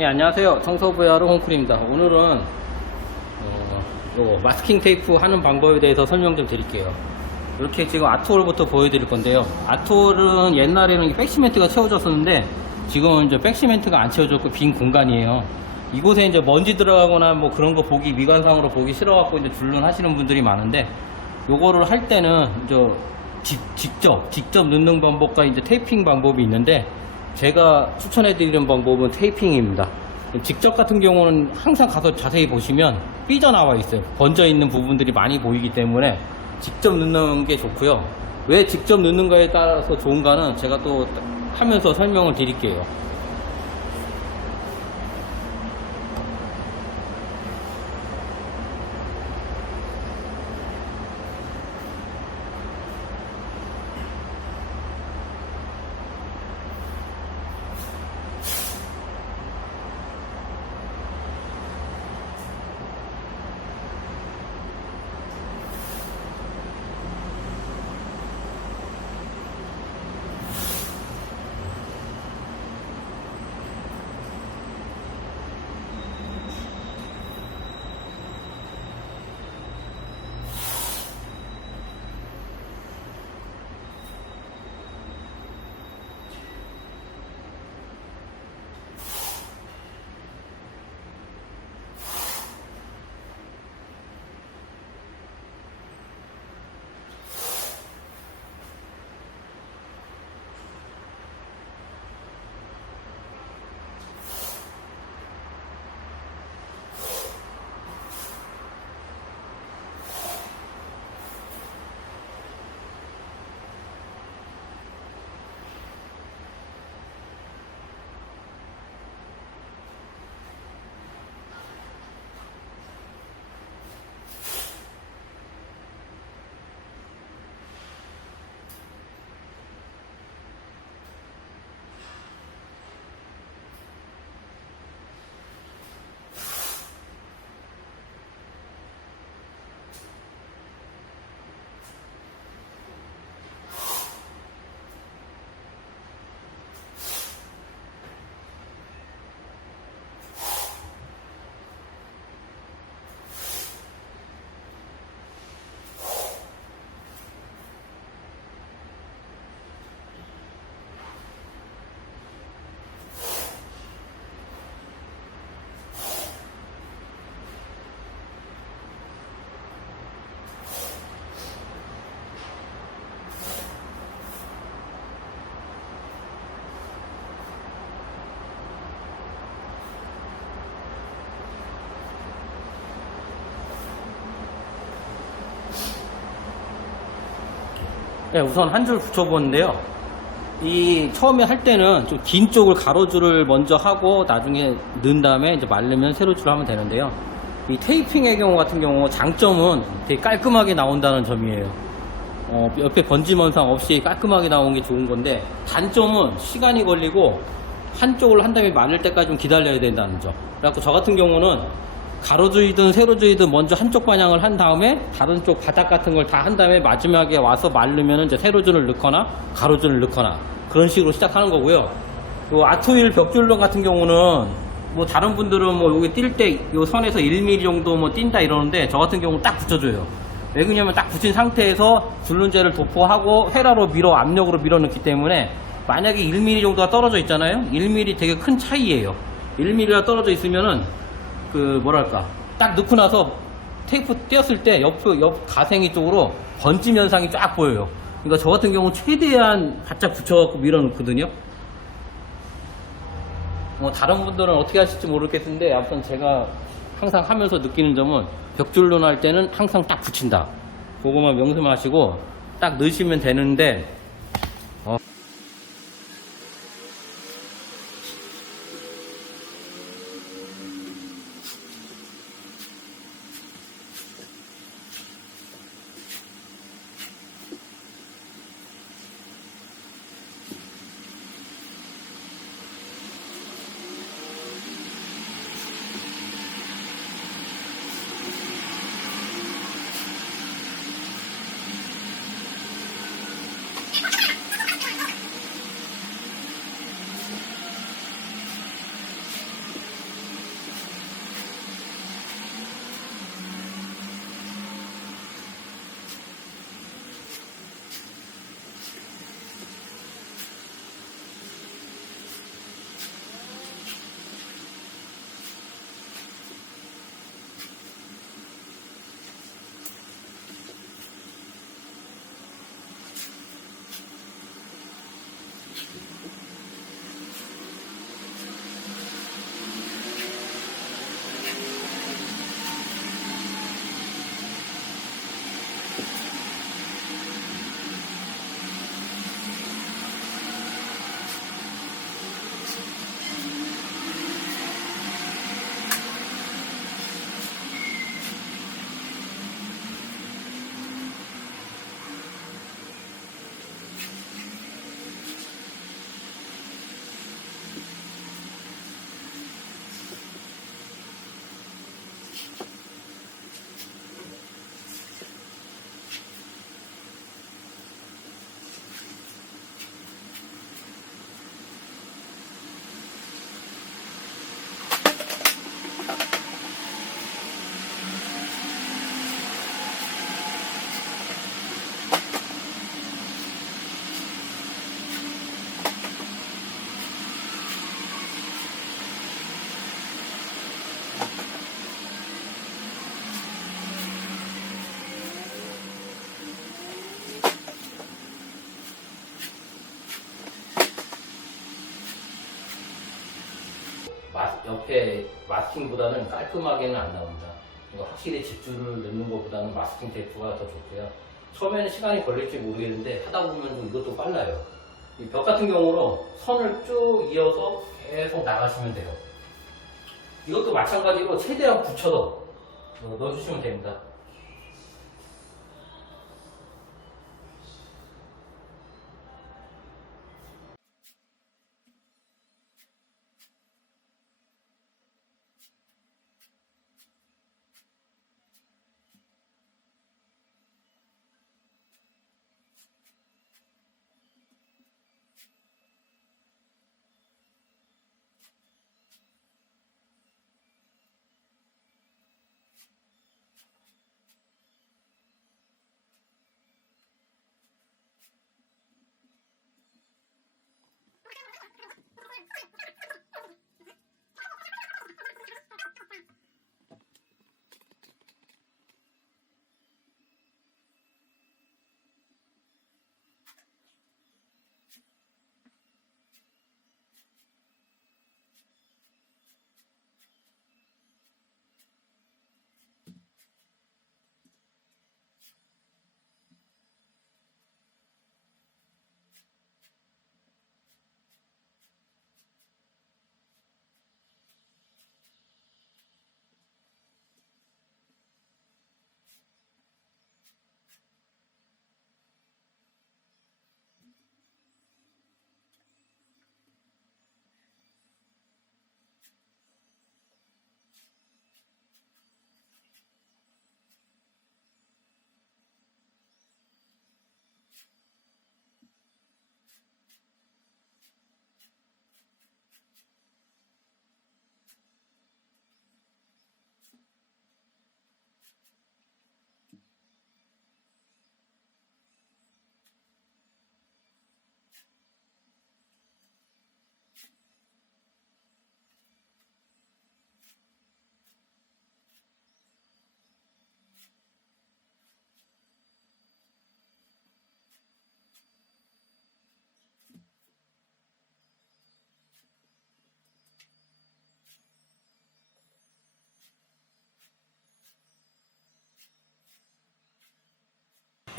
네, 안녕하세요. 청소부야로 홍쿨입니다. 오늘은 마스킹 테이프 하는 방법에 대해서 설명 좀 드릴게요. 이렇게 지금 아트홀부터 보여드릴 건데요. 아트홀은 옛날에는 백시멘트가 채워졌었는데 지금은 이제 백시멘트가 안 채워졌고 빈 공간이에요. 이곳에 이제 먼지 들어가거나 뭐 그런 거 보기 미관상으로 보기 싫어갖고 이제 줄눈 하시는 분들이 많은데, 요거를 할 때는 이제 직접 넣는 방법과 이제 테이핑 방법이 있는데, 제가 추천해드리는 방법은 테이핑입니다. 직접 같은 경우는 항상 가서 자세히 보시면 삐져나와 있어요. 번져 있는 부분들이 많이 보이기 때문에 직접 넣는 게 좋고요. 왜 직접 넣는가에 따라서 좋은가는 제가 또 하면서 설명을 드릴게요. 네, 우선 한 줄 붙여보는데요. 이 처음에 할 때는 좀 긴 쪽을 가로줄을 먼저 하고 나중에 넣은 다음에 이제 마르면 세로줄을 하면 되는데요. 이 테이핑의 경우 같은 경우 장점은 되게 깔끔하게 나온다는 점이에요. 옆에 번지먼상 없이 깔끔하게 나오는 게 좋은 건데, 단점은 시간이 걸리고 한쪽을 한 다음에 마를 때까지 좀 기다려야 된다는 점. 그래갖고 저 같은 경우는 가로줄이든 세로줄이든 먼저 한쪽 방향을 한 다음에 다른 쪽 바닥 같은 걸 다 한 다음에 마지막에 와서 마르면 이제 세로줄을 넣거나 가로줄을 넣거나 그런 식으로 시작하는 거고요. 요 아트윌 벽줄론 같은 경우는 뭐 다른 분들은 뭐 여기 뛸 때 요 선에서 1mm 정도 뭐 뛴다 이러는데, 저 같은 경우는 딱 붙여줘요. 왜 그러냐면 딱 붙인 상태에서 줄눈제를 도포하고 헤라로 밀어 압력으로 밀어 넣기 때문에, 만약에 1mm 정도가 떨어져 있잖아요. 1mm 되게 큰 차이예요. 1mm가 떨어져 있으면은 뭐랄까, 딱 넣고 나서 테이프 떼었을 때 옆 가생이 쪽으로 번짐 현상이 쫙 보여요. 그러니까 저 같은 경우 최대한 바짝 붙여갖고 밀어 넣거든요. 다른 분들은 어떻게 하실지 모르겠는데, 아무튼 제가 항상 하면서 느끼는 점은 벽줄론 할 때는 항상 딱 붙인다. 그거만 명심하시고 딱 넣으시면 되는데, 옆에 마스킹보다는 깔끔하게는 안 나옵니다. 이거 확실히 집줄을 넣는 것보다는 마스킹 테이프가 더 좋고요. 처음에는 시간이 걸릴지 모르겠는데 하다 보면 좀 이것도 빨라요. 이 벽 같은 경우로 선을 쭉 이어서 계속 나가시면 돼요. 이것도 마찬가지로 최대한 붙여서 넣어주시면 됩니다.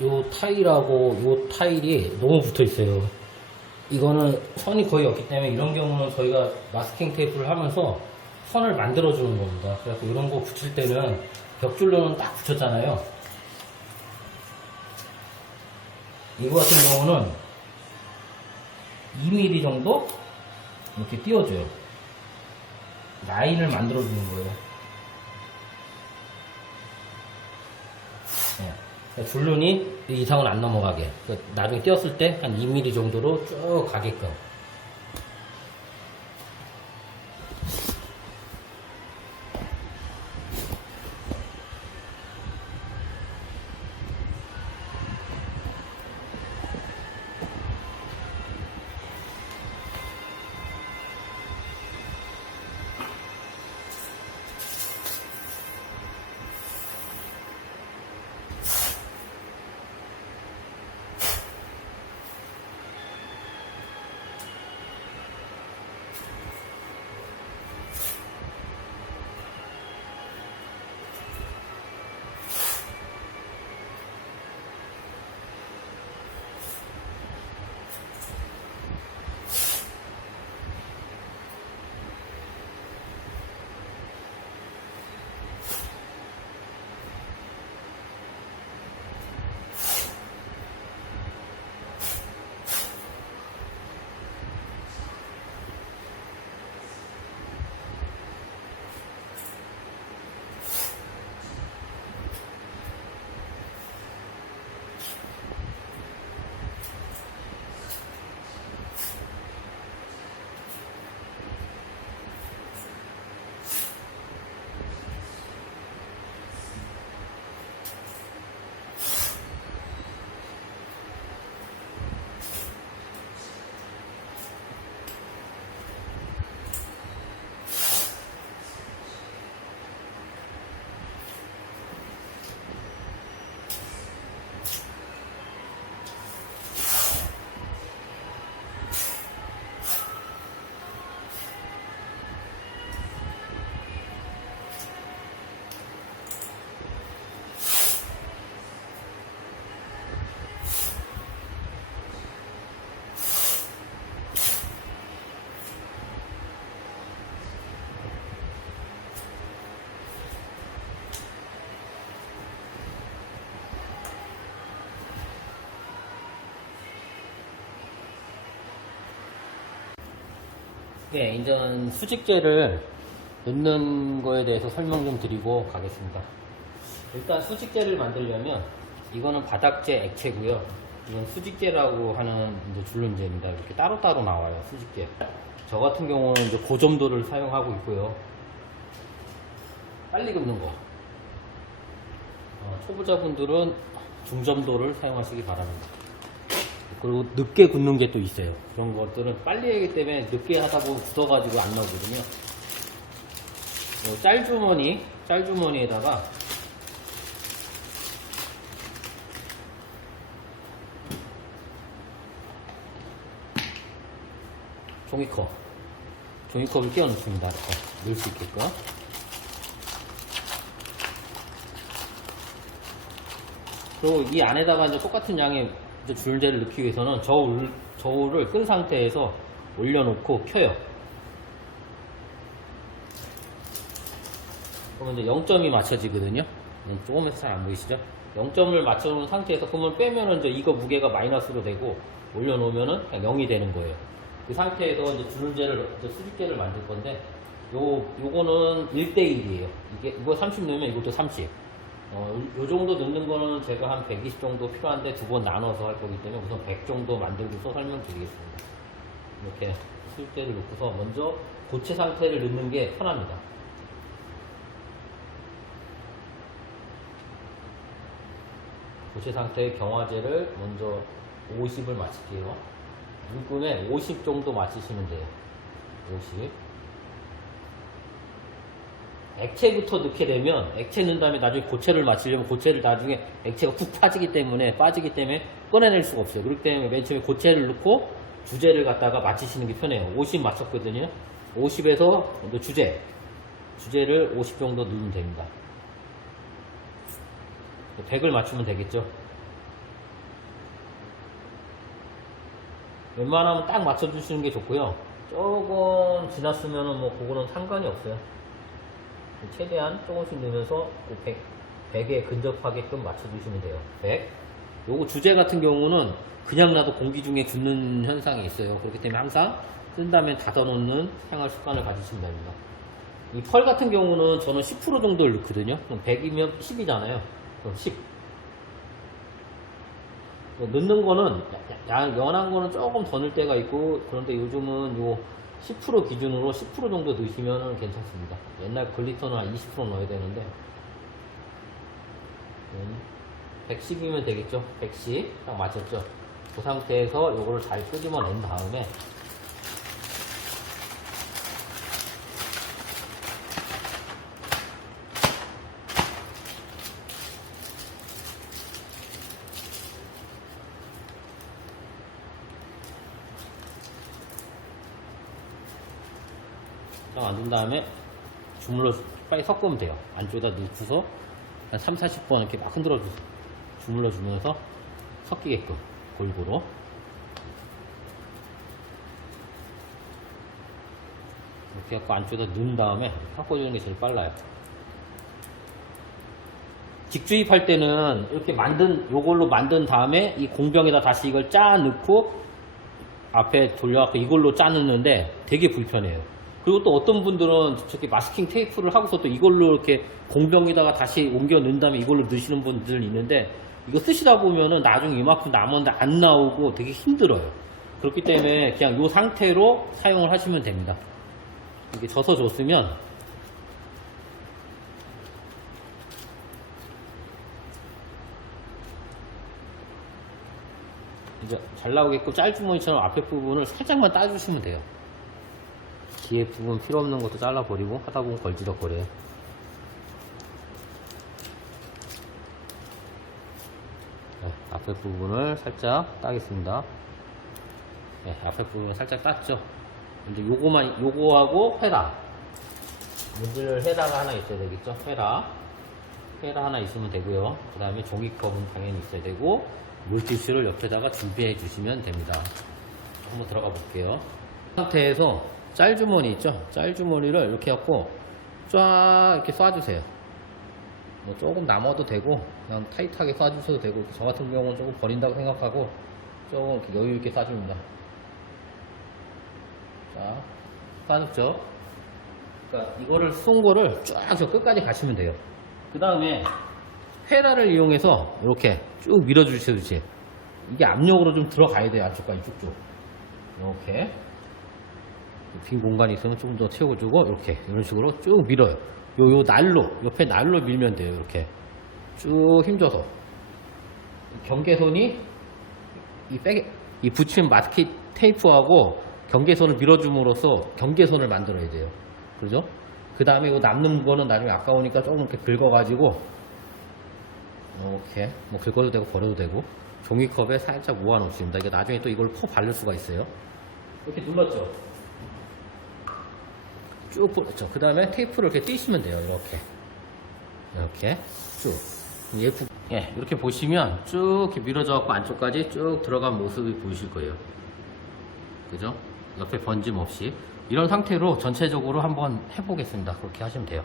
요 타일하고 요 타일이 너무 붙어 있어요. 이거는 선이 거의 없기 때문에 이런 경우는 저희가 마스킹 테이프를 하면서 선을 만들어 주는 겁니다. 그래서 이런 거 붙일 때는 벽줄로는 딱 붙였잖아요. 이거 같은 경우는 2mm 정도 이렇게 띄워줘요. 라인을 만들어 주는 거예요. 줄눈이 이상은 안 넘어가게, 나중에 띄었을 때 한 2mm 정도로 쭉 가게끔. 네, 이제 수직재를 넣는 거에 대해서 설명 좀 드리고 가겠습니다. 일단 수직재를 만들려면 이거는 바닥재 액체고요. 이건 수직재라고 하는 이제 줄눈재입니다. 이렇게 따로따로 나와요, 수직재. 저 같은 경우는 이제 고점도를 사용하고 있고요. 빨리 긋는 거. 초보자분들은 중점도를 사용하시기 바랍니다. 그리고 늦게 굳는 게 또 있어요. 그런 것들은 빨리 하기 때문에 늦게 하다 보면 굳어가지고 안 나오거든요. 짤주머니에다가 종이컵을 끼워 넣습니다. 넣을 수 있게끔. 그리고 이 안에다가 이제 똑같은 양의 줄재를 넣기 위해서는 저울을 끈 상태에서 올려놓고 켜요. 그러면 이제 0점이 맞춰지거든요. 조금에서 잘 안 보이시죠? 0점을 맞춰놓은 상태에서 그러면 빼면은 이제 이거 무게가 마이너스로 되고 올려놓으면은 그냥 0이 되는 거예요. 그 상태에서 이제 수직재를 만들 건데 요거는 1대1이에요. 이거 30 넣으면 이것도 30. 요 정도 넣는 거는 제가 한 120 정도 필요한데 두 번 나눠서 할 거기 때문에 우선 100 정도 만들고서 설명드리겠습니다. 이렇게 수직재를 넣고서 먼저 고체 상태를 넣는 게 편합니다. 고체 상태의 경화제를 먼저 50을 맞출게요. 물금에 50 정도 맞추시면 돼요. 50. 액체부터 넣게 되면 액체 넣은 다음에 나중에 고체를 맞추려면 고체를 나중에 액체가 푹 빠지기 때문에 꺼내낼 수가 없어요. 그렇기 때문에 맨 처음에 고체를 넣고 주재를 갖다가 맞추시는 게 편해요. 50 맞췄거든요. 50에서 주재를 50 정도 넣으면 됩니다. 100을 맞추면 되겠죠. 웬만하면 딱 맞춰주시는 게 좋고요. 조금 지났으면은 뭐 그거는 상관이 없어요. 최대한 조금씩 넣으면서 100에 근접하게끔 맞춰주시면 돼요. 100. 요거 주재 같은 경우는 그냥 놔도 공기 중에 굳는 현상이 있어요. 그렇기 때문에 항상 쓴 다음에 닫아놓는 생활 습관을 가지시면 됩니다. 이 펄 같은 경우는 저는 10% 정도를 넣거든요. 그럼 100이면 10이잖아요. 그럼 10. 넣는 거는 연한 거는 조금 더 넣을 때가 있고, 그런데 요즘은 요 10% 기준으로 10% 정도 넣으시면 괜찮습니다. 옛날 글리터는 한 20% 넣어야 되는데 110이면 되겠죠. 110 딱 맞췄죠. 그 상태에서 요거를 잘 끄집어낸 다음에 딱 만든 다음에 빨리 섞으면 돼요. 안쪽에다 넣고서 한 3, 40번 이렇게 막 주물러주면서 섞이게끔 골고루. 이렇게 해서 안쪽에다 넣은 다음에 섞어주는 게 제일 빨라요. 직주입할 때는 이렇게 요걸로 만든 다음에 이 공병에다 다시 이걸 짜 넣고 앞에 돌려갖고 이걸로 짜 넣는데 되게 불편해요. 그리고 또 어떤 분들은 저렇게 마스킹 테이프를 하고서 또 이걸로 이렇게 공병에다가 다시 옮겨 넣은 다음에 이걸로 넣으시는 분들 있는데, 이거 쓰시다 보면은 나중에 이만큼 남았는데 안 나오고 되게 힘들어요. 그렇기 때문에 그냥 이 상태로 사용을 하시면 됩니다. 이게 져서 줬으면 이제 잘 나오게끔 짤주머니처럼 앞에 부분을 살짝만 따주시면 돼요. 뒤에 부분 필요 없는 것도 잘라버리고 하다 보면 걸지덕거려요. 네, 앞에 부분을 살짝 따겠습니다. 네, 앞에 부분을 살짝 땄죠. 이제 요거하고 헤라. 문질 헤라가 하나 있어야 되겠죠. 헤라 하나 있으면 되고요. 그 다음에 종이컵은 당연히 있어야 되고, 물티슈를 옆에다가 준비해 주시면 됩니다. 한번 들어가 볼게요. 이 상태에서 짤주머니 있죠? 짤주머니를 이렇게 갖고 쫙 이렇게 쏴주세요. 뭐 조금 남아도 되고 그냥 타이트하게 쏴주셔도 되고, 저 같은 경우는 조금 버린다고 생각하고 조금 이렇게 여유 있게 쏴줍니다. 자, 빠졌죠? 그러니까 이거를 쏜 거를 쫙 저 끝까지 가시면 돼요. 그 다음에 페달을 이용해서 이렇게 쭉 밀어주시듯이 이게 압력으로 좀 들어가야 돼요. 안쪽까지 쭉쭉. 이렇게 빈 공간이 있으면 조금 더 채워주고 이렇게 이런 식으로 쭉 밀어요. 요 날로 옆에 날로 밀면 돼요. 이렇게 쭉 힘줘서 경계선이 이 붙인 마스킹 테이프하고 경계선을 밀어줌으로써 경계선을 만들어야 돼요. 그죠? 그 다음에 이 남는 거는 나중에 아까우니까 조금 이렇게 긁어가지고 이렇게 뭐 긁어도 되고 버려도 되고 종이컵에 살짝 모아놓습니다. 이게 나중에 또 이걸 퍼 바를 수가 있어요. 이렇게 눌렀죠. 쭉 뿌렸죠. 그 다음에 테이프를 이렇게 띄시면 돼요. 이렇게 쭉 예쁘게 이렇게 보시면 쭉 이렇게 밀어져 갖고 안쪽까지 쭉 들어간 모습이 보이실 거예요. 그죠? 옆에 번짐 없이 이런 상태로 전체적으로 한번 해보겠습니다. 그렇게 하시면 돼요.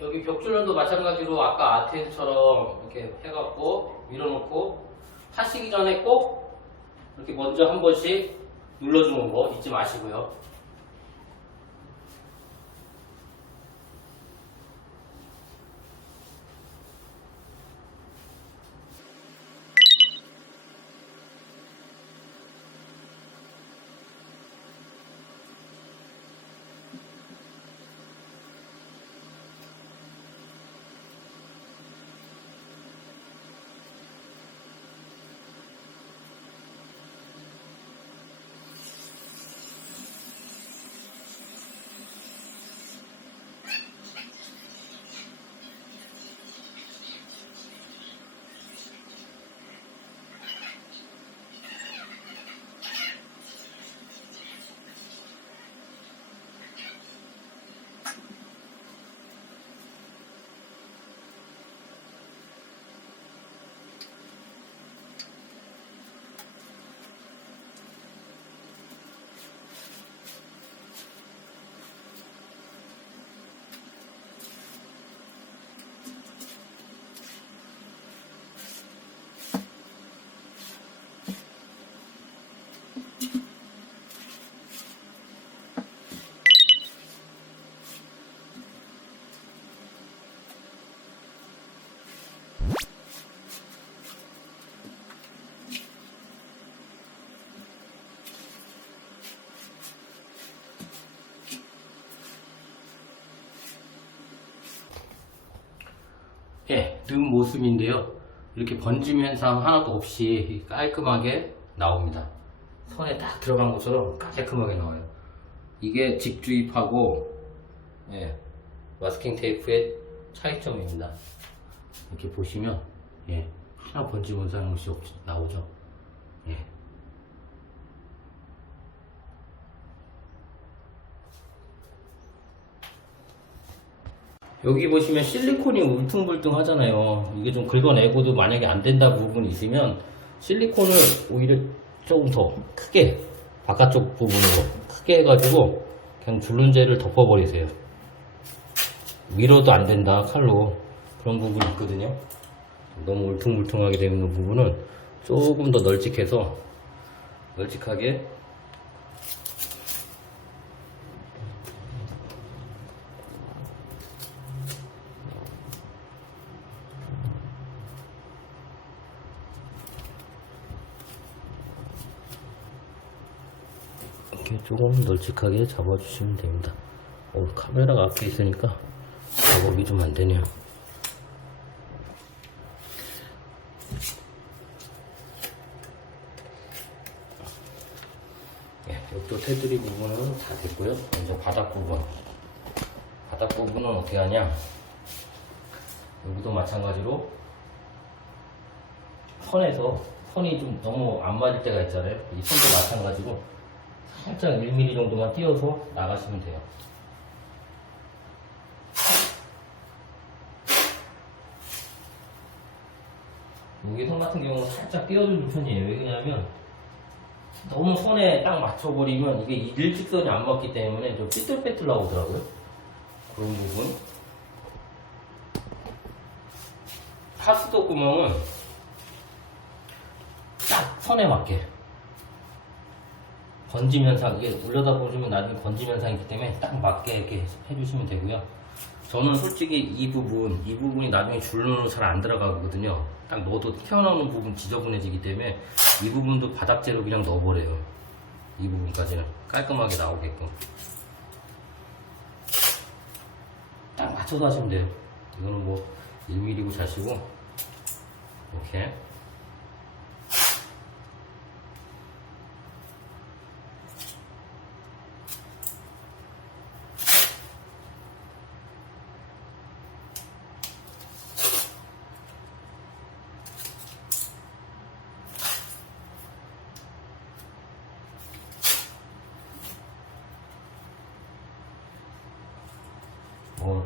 여기 벽줄련도 마찬가지로 아까 아테이드처럼 이렇게 해갖고 밀어놓고 하시기 전에 꼭 이렇게 먼저 한 번씩 눌러주는 거 잊지 마시고요. 는 모습인데요. 이렇게 번짐 현상 하나도 없이 깔끔하게 나옵니다. 선에 딱 들어간 것처럼 깔끔하게 나와요. 이게 직주입하고 마스킹 테이프의 차이점입니다. 이렇게 보시면 하나 번짐 현상 없이 나오죠. 여기 보시면 실리콘이 울퉁불퉁 하잖아요. 이게 좀 긁어내고도 만약에 안 된다 부분이 있으면 실리콘을 오히려 조금 더 크게 바깥쪽 부분으로 크게 해가지고 그냥 줄눈제를 덮어버리세요. 밀어도 안 된다 칼로 그런 부분이 있거든요. 너무 울퉁불퉁하게 되는 부분은 조금 더 널찍해서 널찍하게 이렇게 조금 널찍하게 잡아주시면 됩니다. 카메라가 앞에 있으니까 작업이 좀 안 되네요. 여기도 테두리 부분은 다 됐고요. 이제 바닥 부분은 어떻게 하냐, 여기도 마찬가지로 선이 좀 너무 안 맞을 때가 있잖아요. 이 선도 마찬가지로 살짝 1mm 정도만 띄워서 나가시면 돼요. 여기 선 같은 경우는 살짝 띄워주는 편이에요. 왜냐하면 너무 손에 딱 맞춰버리면 이게 일직선이 안 맞기 때문에 좀 삐뚤빼뚤 나오더라고요. 그런 부분. 하수도 구멍은 딱 선에 맞게, 번짐 현상, 이게 올려다 보시면 나중에 번짐 현상이 있기 때문에 딱 맞게 이렇게 해주시면 되고요. 저는 솔직히 이 부분이 나중에 줄로 잘 안 들어가거든요. 딱 넣어도 튀어나오는 부분 지저분해지기 때문에 이 부분도 바닥재로 그냥 넣어버려요. 이 부분까지는 깔끔하게 나오게끔 딱 맞춰서 하시면 돼요. 이거는 뭐 1mm고 자시고 이렇게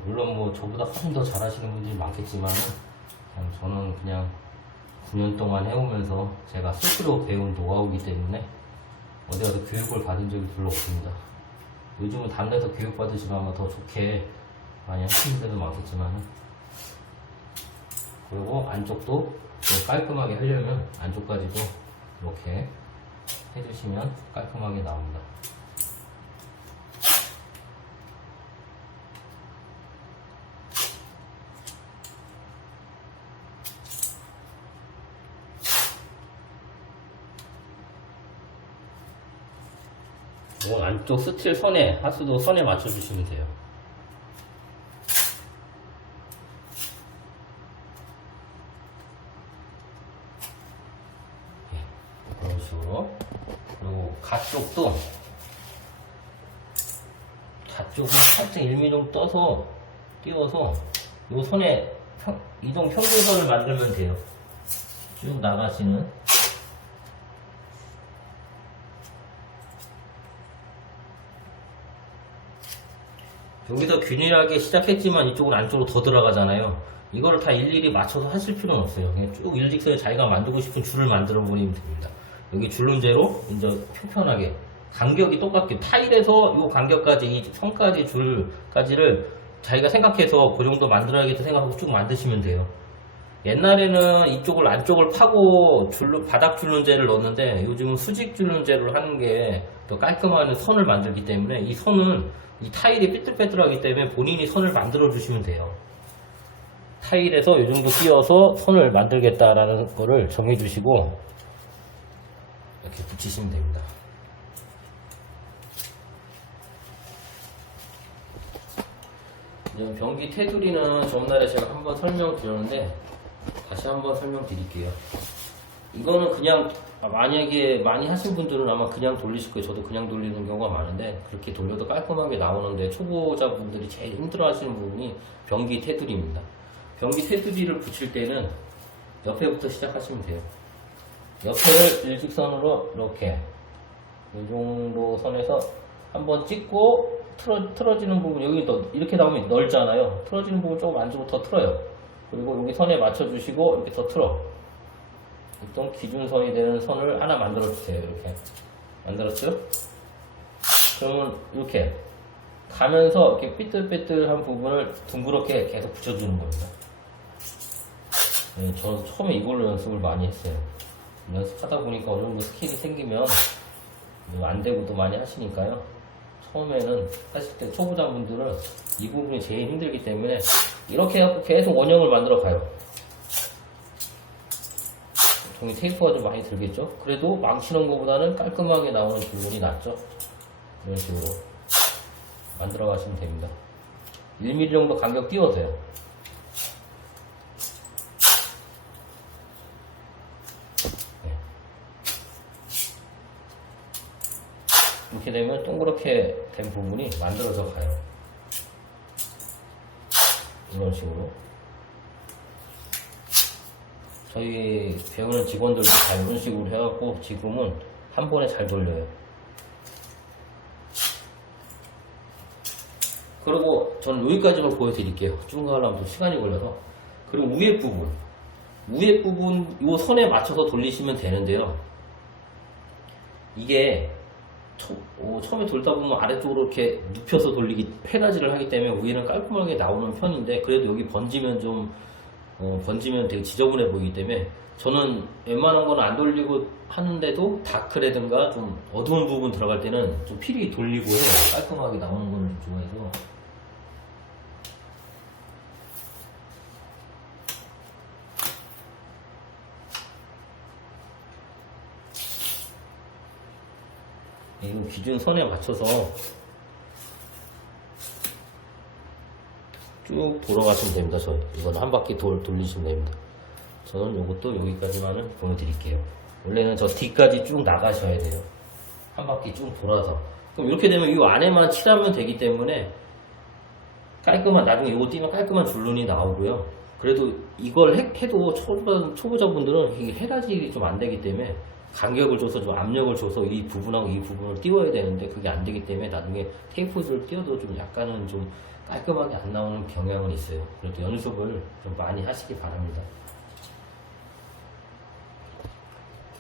물론 뭐 저보다 훨씬 더 잘하시는 분들이 많겠지만은 저는 그냥 9년 동안 해오면서 제가 스스로 배운 노하우이기 때문에 어디 가서 교육을 받은 적이 별로 없습니다. 요즘은 다른 데서 교육 받으시면 아마 더 좋게 많이 하시는 데도 많겠지만은, 그리고 안쪽도 깔끔하게 하려면 안쪽까지도 이렇게 해주시면 깔끔하게 나옵니다. 이건 안쪽 스틸 선에, 하수도 선에 맞춰주시면 돼요. 그런 식으로. 그리고 가쪽도 살짝 1mm 정도 띄워서 이 선에 이동 평균선을 만들면 돼요. 쭉 나가시는. 여기서 균일하게 시작했지만 이쪽은 안쪽으로 더 들어가잖아요. 이거를 다 일일이 맞춰서 하실 필요는 없어요. 그냥 쭉 일직선에 자기가 만들고 싶은 줄을 만들어 버리면 됩니다. 여기 줄눈제로 이제 편하게 간격이 똑같게 타일에서 이 간격까지, 이 선까지 줄까지를 자기가 생각해서 그 정도 만들어야겠다 생각하고 쭉 만드시면 돼요. 옛날에는 이쪽을 안쪽을 파고 바닥 줄눈제를 넣었는데 요즘은 수직 줄눈제를 하는 게 더 깔끔한 선을 만들기 때문에 이 선은 이 타일이 삐뚤빼뚤하기 때문에 본인이 선을 만들어 주시면 돼요. 타일에서 이 정도 띄워서 선을 만들겠다라는 거를 정해 주시고 이렇게 붙이시면 됩니다. 변기 테두리는 전날에 제가 한번 설명드렸는데 다시 한번 설명드릴게요. 이거는 그냥 만약에 많이 하신 분들은 아마 그냥 돌리실 거예요. 저도 그냥 돌리는 경우가 많은데 그렇게 돌려도 깔끔하게 나오는데 초보자분들이 제일 힘들어 하시는 부분이 변기 테두리입니다. 변기 테두리를 붙일 때는 옆에부터 시작하시면 돼요. 옆에를 일직선으로 이렇게 이 정도 선에서 한번 찍고 틀어지는 부분, 여기 이렇게 나오면 넓잖아요. 틀어지는 부분 조금 안쪽으로 더 틀어요. 그리고 여기 선에 맞춰주시고 이렇게 더 틀어. 보통 기준선이 되는 선을 하나 만들어 주세요. 이렇게 만들었죠? 그러면 이렇게 가면서 이렇게 삐뚤빼뚤한 부분을 둥그렇게 계속 붙여주는 겁니다. 네, 저는 처음에 이걸로 연습을 많이 했어요. 연습하다 보니까 어느 정도 스킬이 생기면 안 되고도 많이 하시니까요. 처음에는 하실 때 초보자분들은 이 부분이 제일 힘들기 때문에 이렇게 해서 계속 원형을 만들어 가요. 종이 테이프가 좀 많이 들겠죠? 그래도 망치는 것보다는 깔끔하게 나오는 부분이 낫죠? 이런 식으로 만들어 가시면 됩니다. 1mm 정도 간격 띄워도요. 네. 이렇게 되면 동그랗게 된 부분이 만들어져 가요. 이런 식으로. 저희 배우는 직원들도 다 이런 식으로 해갖고 지금은 한 번에 잘 돌려요. 그리고 저는 여기까지만 보여드릴게요. 쭉 가려면 좀 시간이 걸려서. 그리고 위에 부분 이 선에 맞춰서 돌리시면 되는데요. 이게 처음에 돌다 보면 아래쪽으로 이렇게 눕혀서 돌리기 페라지를 하기 때문에 위에는 깔끔하게 나오는 편인데, 그래도 여기 번지면 되게 지저분해 보이기 때문에 저는 웬만한 건 안 돌리고 하는데도 다크라든가 좀 어두운 부분 들어갈 때는 좀 필히 돌리고 해요. 깔끔하게 나오는 걸 좀 좋아해서. 이 기준 선에 맞춰서 쭉 돌아가시면 됩니다. 이건 한 바퀴 돌리시면 됩니다. 저는 이것도 여기까지만을 보여드릴게요. 원래는 저 뒤까지 쭉 나가셔야 돼요. 한 바퀴 쭉 돌아서. 그럼 이렇게 되면 이 안에만 칠하면 되기 때문에 나중에 이거 띄면 깔끔한 줄눈이 나오고요. 그래도 이걸 해도 초보자분들은 이게 헤라질이 좀 안 되기 때문에 간격을 줘서 좀 압력을 줘서 이 부분하고 이 부분을 띄워야 되는데 그게 안 되기 때문에 나중에 테이프를 띄워도 좀 약간은 좀 깔끔하게 안 나오는 경향은 있어요. 그래도 연습을 좀 많이 하시기 바랍니다.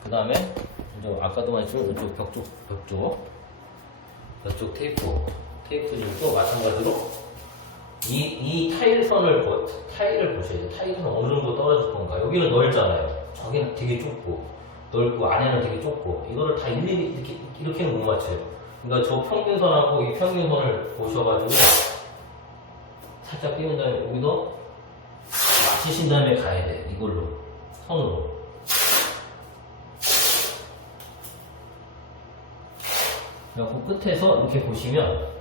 그 다음에 아까도 말했지만 이쪽 벽쪽 테이프도 마찬가지로 이 타일을 보셔야 돼요. 타일은 어느 정도 떨어질 건가. 여기는 넓잖아요. 저기는 되게 넓고 안에는 되게 좁고, 이거를 다 일일이 이렇게는 못 맞춰요. 그러니까 저 평균선하고 이 평균선을 보셔가지고 살짝 띄운 다음에 여기도 맞추신 다음에 가야 돼. 이걸로 선으로. 그리고 끝에서 이렇게 보시면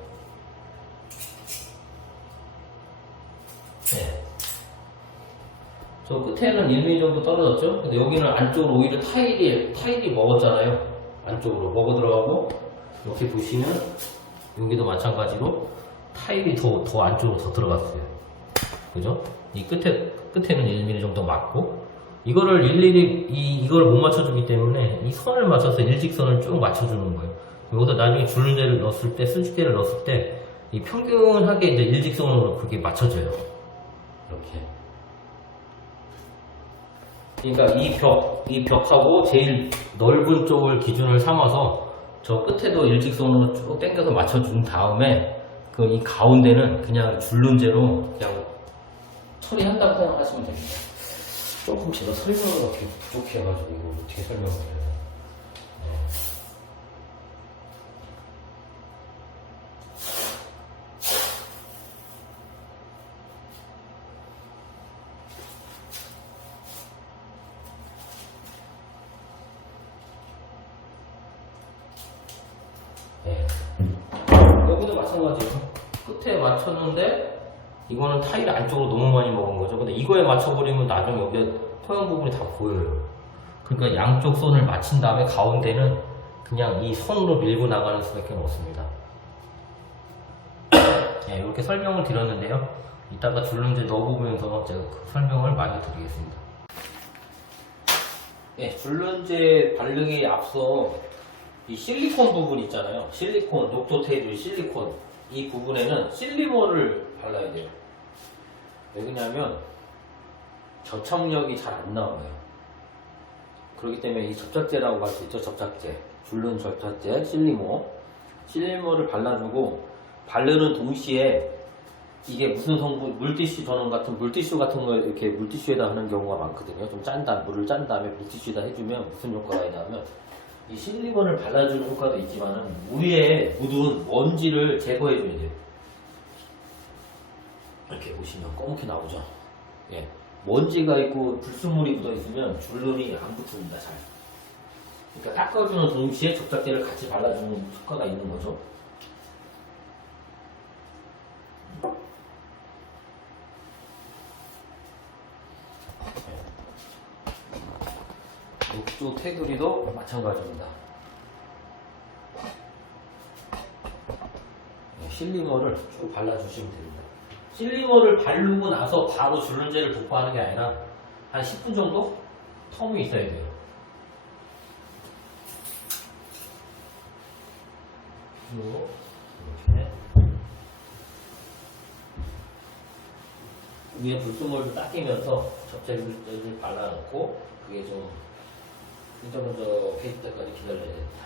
저 끝에는 1mm 정도 떨어졌죠? 근데 여기는 안쪽으로 오히려 타일이 먹었잖아요. 안쪽으로 먹어 들어가고, 이렇게 보시면 여기도 마찬가지로 타일이 더 안쪽으로 더 들어갔어요. 그죠? 이 끝에는 1mm 정도 맞고, 이거를 일일이 이걸 못 맞춰주기 때문에 이 선을 맞춰서 일직선을 쭉 맞춰주는 거예요. 여기서 나중에 줄눈제를 넣었을 때, 수직계를 넣었을 때 이 평균하게 이제 일직선으로 그게 맞춰져요. 이렇게. 그러니까 이 벽하고 제일 넓은 쪽을 기준을 삼아서 저 끝에도 일직선으로 쭉 당겨서 맞춰준 다음에 이 가운데는 그냥 줄눈제로 그냥 처리한다고 생각하시면 됩니다. 조금 제가 설명을 어떻게 부족해가지고 이거 어떻게 설명을 해요? 여기도 마찬가지예요. 끝에 맞췄는데 이거는 타일 안쪽으로 너무 많이 먹은 거죠. 근데 이거에 맞춰버리면 나중에 여기 토양 부분이 다 보여요. 그러니까 양쪽 선을 맞춘 다음에 가운데는 그냥 이 선으로 밀고 나가는 수밖에 없습니다. 네, 이렇게 설명을 드렸는데요. 이따가 줄눈제 넣어보면서 제가 그 설명을 많이 드리겠습니다. 네, 줄눈제 바르기에 앞서 이 실리콘 부분 있잖아요. 실리콘, 녹도 테이프 실리콘. 이 부분에는 실리머를 발라야 돼요. 왜 그러냐면 접착력이 잘 안 나와요. 그렇기 때문에 이 접착제라고 할 수 있죠. 접착제. 줄눈 접착제, 실리머를 발라주고, 바르는 동시에 이게 무슨 성분, 물티슈 전원 같은 물티슈 같은 걸 이렇게 물티슈에다 하는 경우가 많거든요. 좀 물을 짠 다음에 물티슈에다 해주면 무슨 효과가 있냐면 이 실리콘을 발라주는 효과도 있지만은 위에 묻은 먼지를 제거해줘야 돼요. 이렇게 보시면 검게 나오죠. 예. 먼지가 있고 불순물이 묻어있으면 줄눈이 안 붙습니다. 잘. 그러니까 닦아주는 동시에 접착제를 같이 발라주는 효과가 있는 거죠. 이 테두리도 마찬가지입니다. 실리머를 쭉 발라주시면 됩니다. 실리머를 바르고 나서 바로 줄눈제를 도포하는 게 아니라 한 10분 정도 텀이 있어야 돼요. 이렇게 위에 불순물도 닦이면서 접착제를 발라놓고 그게 좀 끈적끈적해질 때까지 기다려야 됩니다.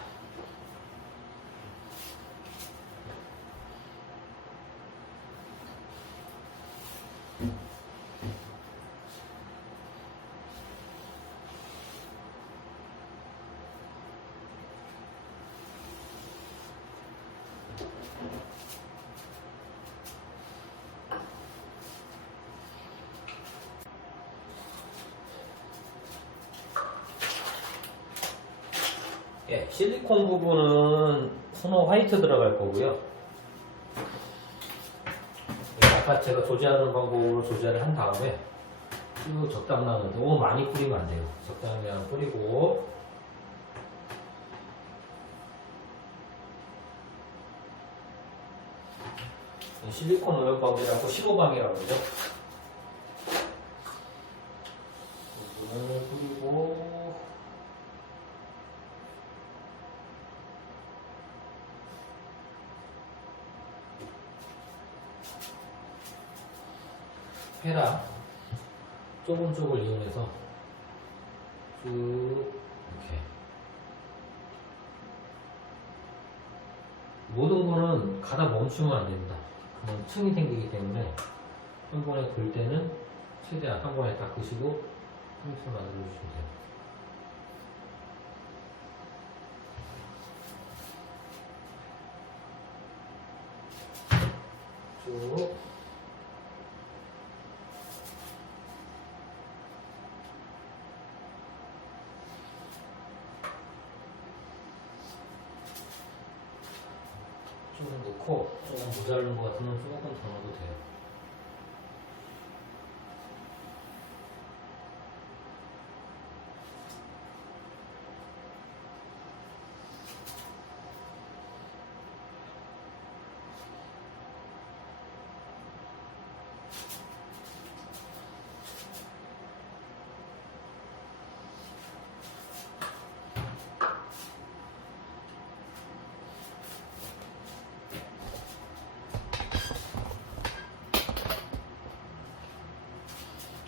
예, 실리콘 부분은 스노우 화이트 들어갈 거고요. 아까 제가 조제하는 방법으로 조제를 한 다음에 쭉 적당량을 너무 많이 뿌리면 안 돼요. 적당량 뿌리고 실리콘 오염방이라고 15방이라고 그러죠. 부분을 뿌리고 헤라 좁은 쪽을 이용해서 쭉 이렇게 모든 거는 가다 멈추면 안 됩니다. 그러면 층이 생기기 때문에 한 번에 긁을 때는 최대한 한 번에 다 끄시고 층층 만들어 주시면 돼요. 쭉 조금 넣고 조금 모자른 것 같으면 조금 더 넣어도 돼요.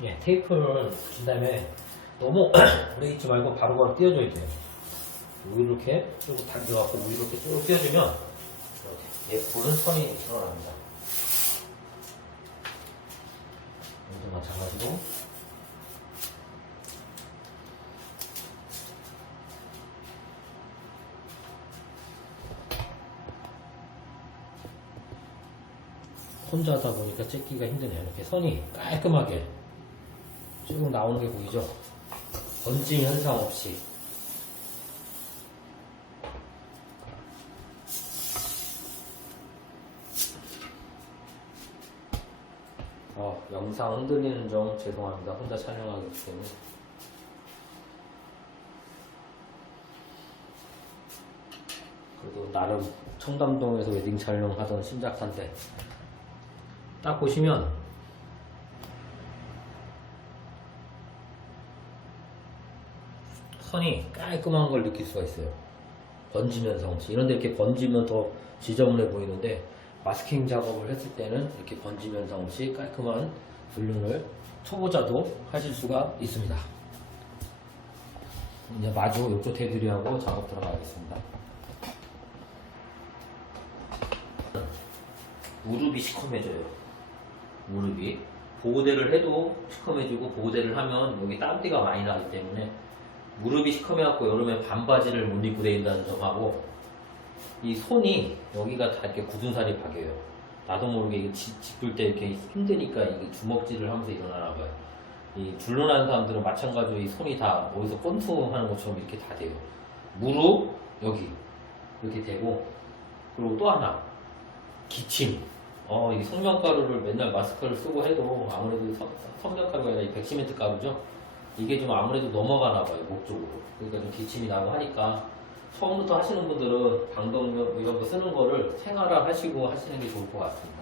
예, 테이프를 준 다음에 너무 오래 있지 말고 바로바로 띄워줘야 돼요. 이렇게 쭉 당겨갖고 이렇게 쭉 띄워주면 이렇게 예쁜 선이 드러납니다. 이것도 마찬가지로 혼자 하다 보니까 찍기가 힘드네요. 이렇게 선이 깔끔하게 쭉 나오는 게 보이죠? 번짐 현상 없이. 영상 흔들리는 점 죄송합니다. 혼자 촬영하기 때문에. 그래도 나름 청담동에서 웨딩 촬영하던 신작한데 딱 보시면 선이 깔끔한 걸 느낄 수가 있어요. 번지면서 혹시 이런데 이렇게 번지면 더 지저분해 보이는데 마스킹 작업을 했을 때는 이렇게 번지면서 없이 깔끔한 불륜을 초보자도 하실 수가 있습니다. 이제 마주 욕조 테두리하고 작업 들어가겠습니다. 무릎이 시커매져요. 무릎이 보호대를 해도 시커매지고 보호대를 하면 여기 땀띠가 많이 나기 때문에 무릎이 시커매갖고 여름에 반바지를 못 입고 다닌다는 점하고 이 손이 여기가 다 이렇게 굳은 살이 박여요. 나도 모르게 이게 짚을 때 이렇게 힘드니까 이게 주먹질을 하면서 일어나나 봐요. 이 줄눈하는 사람들은 마찬가지로 이 손이 다 어디서 권투하는 것처럼 이렇게 다 돼요. 무릎 여기 이렇게 되고 그리고 또 하나 기침. 이 성면가루를 맨날 마스크를 쓰고 해도 아무래도 성면가루가 아니라 이 백시멘트 가루죠. 이게 좀 아무래도 넘어가나 봐요, 목 쪽으로. 그러니까 좀 기침이 나고 하니까 처음부터 하시는 분들은 방독면 이런 거 쓰는 거를 생활화 하시고 하시는 게 좋을 것 같습니다.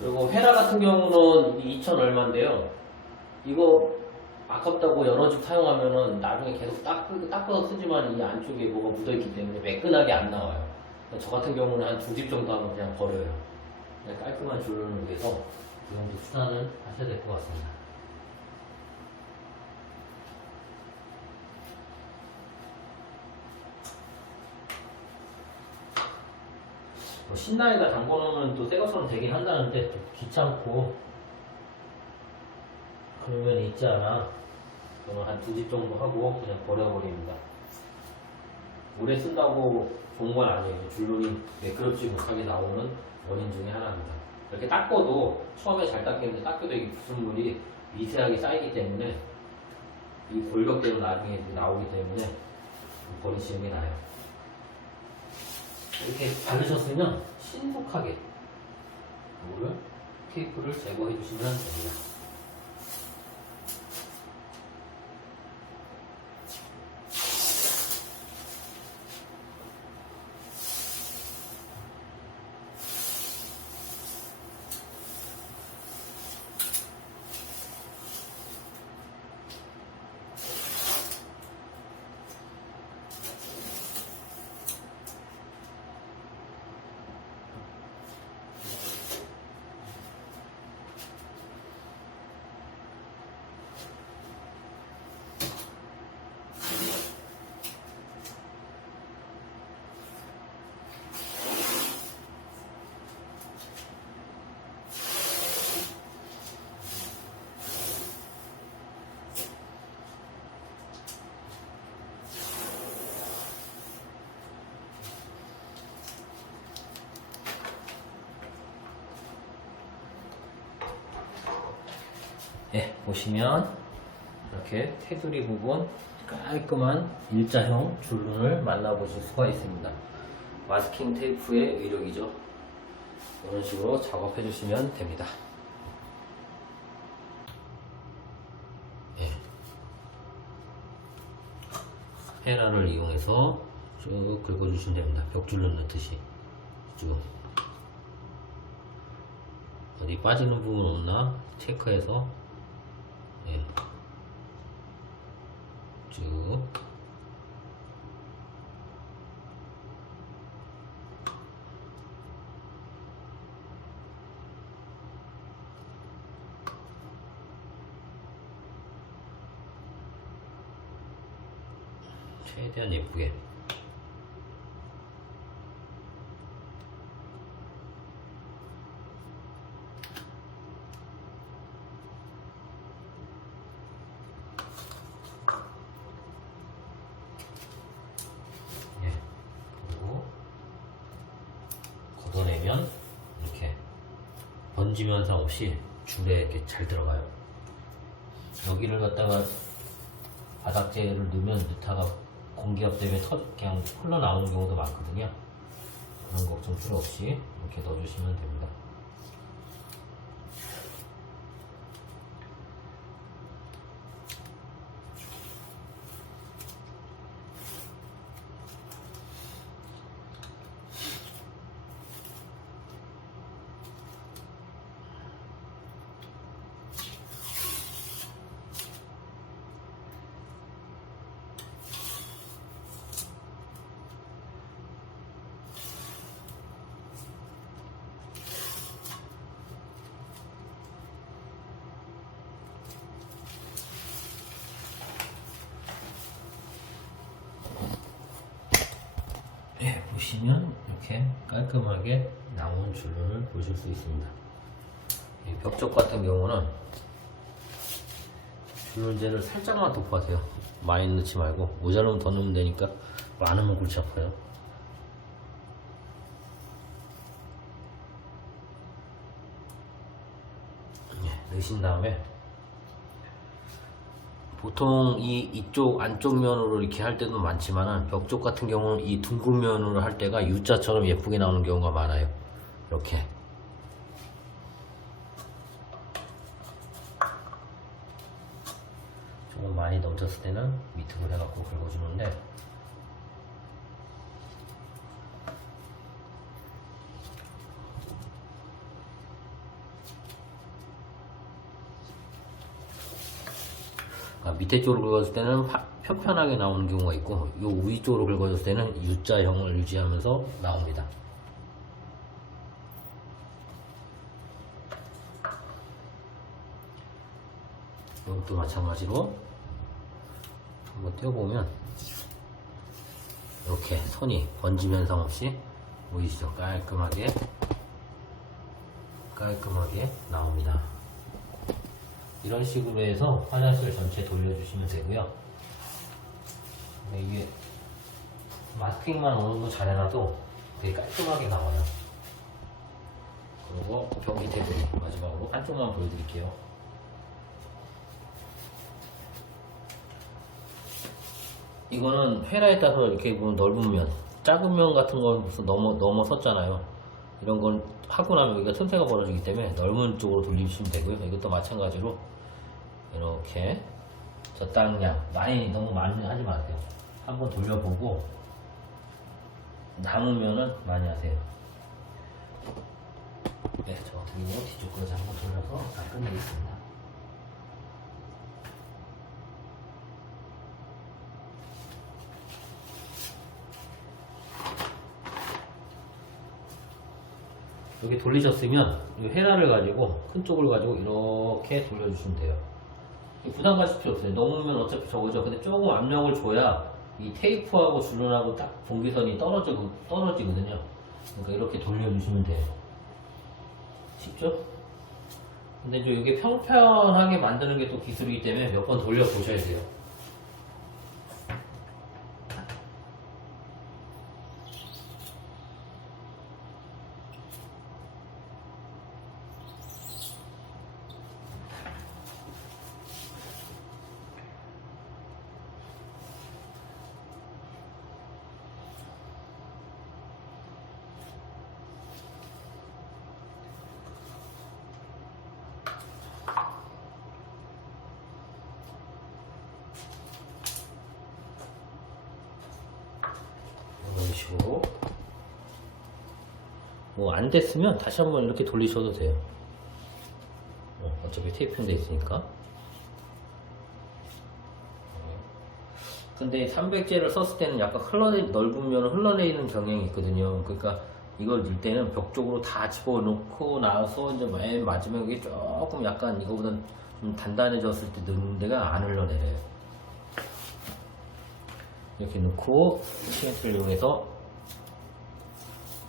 그리고 헤라 같은 경우는 2,000 얼마인데요. 이거 아깝다고 여러 집 사용하면은 나중에 계속 닦아서 쓰지만 이 안쪽에 뭐가 묻어있기 때문에 매끈하게 안 나와요. 저 같은 경우는 한 2집 정도 하면 그냥 버려요. 그냥 깔끔한 줄을 위해서 이 정도 수단을 하셔야 될 것 같습니다. 신나이가 담궈놓으면 또 새것처럼 되긴 한다는데 좀 귀찮고 그러면 있지 않아. 저는 한 2집 정도 하고 그냥 버려버립니다. 오래 쓴다고 좋은 건 아니에요. 줄눈이 매끄럽지 못하게 나오는 원인 중에 하나입니다. 이렇게 닦아도 처음에 잘 닦이는데 닦여도 이 부순물이 미세하게 쌓이기 때문에 이 골격대로 나중에 나오기 때문에 버리시는 게 나아요. 이렇게 바르셨으면 신속하게 이거를 테이프를 제거해 주시면 됩니다. 네, 보시면 이렇게 테두리 부분 깔끔한 일자형 줄눈을 만나보실 수가 있습니다. 마스킹 테이프의 위력이죠. 이런 식으로 작업해 주시면 됩니다. 네. 헤라를 이용해서 쭉 긁어주시면 됩니다. 벽줄눈 넣듯이 쭉. 어디 빠지는 부분 없나 체크해서 쭉 최대한 예쁘게 걷어내면 이렇게 번짐 현상 없이 줄에 이렇게 잘 들어가요. 여기를 갖다가 바닥재를 넣으면 넣다가 공기압 때문에 그냥 흘러나오는 경우도 많거든요. 그런 걱정 필요 없이 이렇게 넣어주시면 됩니다. 보시면 이렇게 깔끔하게 나온 줄눈을 보실 수 있습니다. 이 벽쪽 같은 경우는 줄눈제를 살짝만 덮어주세요. 많이 넣지 말고, 모자르면 더 넣으면 되니까 많으면 골치 아파요. 넣으신 다음에 보통 이쪽 안쪽 면으로 이렇게 할 때도 많지만은 벽쪽 같은 경우는 이 둥근 면으로 할 때가 U자처럼 예쁘게 나오는 경우가 많아요. 이렇게 조금 많이 넘쳤을 때는 밑으로 해갖고 긁어주는데, 밑에 쪽으로 긁었을 때는 편편하게 나오는 경우가 있고, 요 위 쪽으로 긁어줬을 때는 U자형을 유지하면서 나옵니다. 이것도 마찬가지로 한번 떼어보면 이렇게 선이 번짐 현상 없이 보이시죠? 깔끔하게 나옵니다. 이런 식으로 해서 화장실 전체 돌려주시면 되고요. 이게 마스킹만 어느 정도 잘 해놔도 되게 깔끔하게 나와요. 그리고 변기 테두리 마지막으로 한쪽만 보여드릴게요. 이거는 헤라에 따라서 이렇게 보면 넓은 면, 작은 면 같은 건 무슨 넘어섰잖아요. 이런 건 하고 나면 여기가 틈새가 벌어지기 때문에 넓은 쪽으로 돌리시면 되고요. 이것도 마찬가지로 이렇게 적당량, 너무 많이 하지 마세요. 한번 돌려보고 남으면은 많이 하세요. 네, 저 같은 경우 뒤쪽까지 한번 돌려서 다 끝내겠습니다. 이렇게 돌리셨으면 이 헤라를 가지고, 큰 쪽을 가지고 이렇게 돌려주시면 돼요. 부담 가실 필요 없어요. 넘으면 어차피 저거죠. 근데 조금 압력을 줘야 이 테이프하고 줄눈하고 딱 봉기선이 떨어지거든요. 그러니까 이렇게 돌려주시면 돼요. 쉽죠? 근데 이게 평평하게 만드는 게 또 기술이기 때문에 몇 번 돌려보셔야 돼요. 이런 식으로 뭐 안 됐으면 다시 한번 이렇게 돌리셔도 돼요. 어차피 테이프는 돼 있으니까. 근데 300제를 썼을 때는 약간 넓은 면을 흘러내리는 경향이 있거든요. 그러니까 이걸 넣을 때는 벽 쪽으로 다 집어넣고 나서 이제 맨 마지막에 조금 약간 이거보다 좀 단단해졌을 때 넣는 데가 안 흘러내려요. 이렇게 넣고 시멘트를 이용해서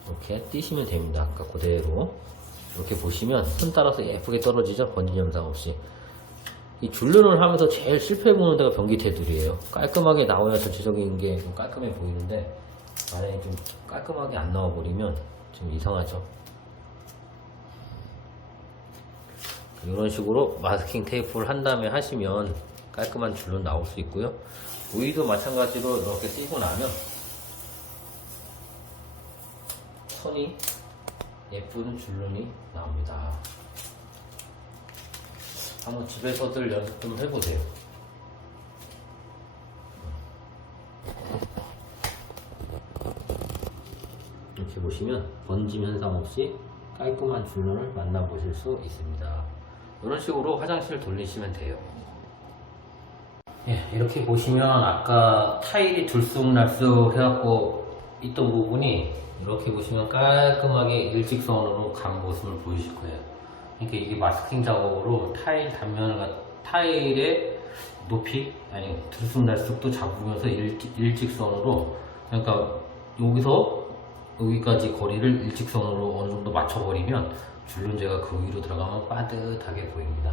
이렇게 띄시면 됩니다. 아까 그대로 이렇게 보시면 틈 따라서 예쁘게 떨어지죠? 번짐 현상 없이. 이 줄눈을 하면서 제일 실패해보는 데가 변기 테두리예요. 깔끔하게 나와야 전체적인 게 좀 깔끔해 보이는데, 만약에 좀 깔끔하게 안 나와버리면 좀 이상하죠. 이런 식으로 마스킹 테이프를 한 다음에 하시면 깔끔한 줄눈 나올 수 있고요. 위도 마찬가지로 이렇게 띄고 나면 선이 예쁜 줄눈이 나옵니다. 한번 집에서들 연습 좀 해보세요. 이렇게 보시면 번짐 현상 없이 깔끔한 줄눈을 만나보실 수 있습니다. 이런 식으로 화장실 돌리시면 돼요. 이렇게 보시면 아까 타일이 들쑥날쑥 해갖고 있던 부분이 이렇게 보시면 깔끔하게 일직선으로 간 모습을 보이실 거예요. 그러니까 이게 마스킹 작업으로 타일의 높이, 들쑥날쑥도 잡으면서 일직선으로, 그러니까 여기서 여기까지 거리를 일직선으로 어느 정도 맞춰버리면 줄눈제가 그 위로 들어가면 빠듯하게 보입니다.